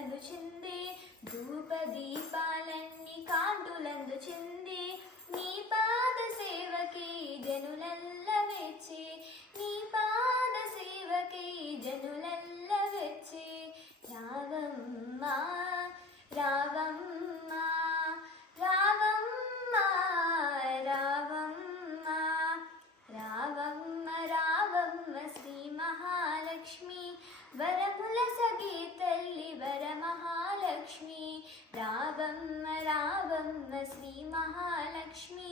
కాంతులందుచింది, ధూప దీపాలన్నీ కాంతులందుచింది. నీ పాద సేవకి జనులెల్ల వెచ్చి, నీ పాద సేవకి జనులెల్ల వెచ్చి. రావమ్మా రావమ్మా రావమ్మా రావమ్మా రావమ్మ రావమ్మ శ్రీ మహాలక్ష్మి, వరముల సగి తల్లి వరమహాలక్ష్మి. రావమ్మ రావమ్మ శ్రీ మహాలక్ష్మి,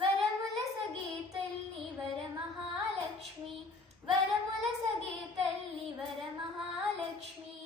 వరముల సగి తల్లి వరమహాలక్ష్మి. వరముల సగి తల్లి వరమహాలక్ష్మి.